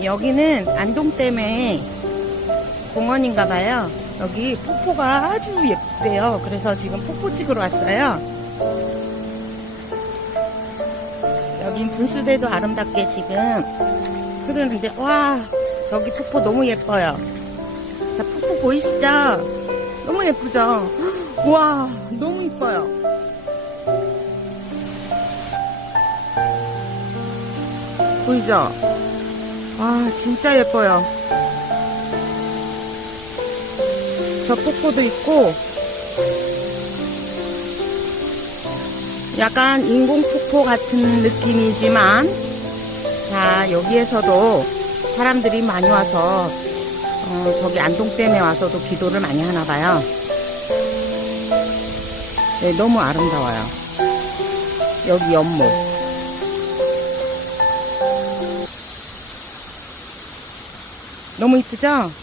여기는 안동댐의 공원인가 봐요. 여기 폭포가 아주 예쁘대요. 그래서 지금 폭포 찍으러 왔어요. 여긴 분수대도 아름답게 지금 흐르는데 와 저기 폭포 너무 예뻐요. 자 폭포 보이시죠? 너무 예쁘죠? 와 너무 이뻐요. 보이죠? 와 진짜 예뻐요. 저 폭포도 있고 약간 인공 폭포 같은 느낌이지만 자 여기에서도 사람들이 많이 와서 어, 저기 안동댐에 와서도 기도를 많이 하나 봐요. 네, 너무 아름다워요. 여기 연못. 너무 이쁘죠?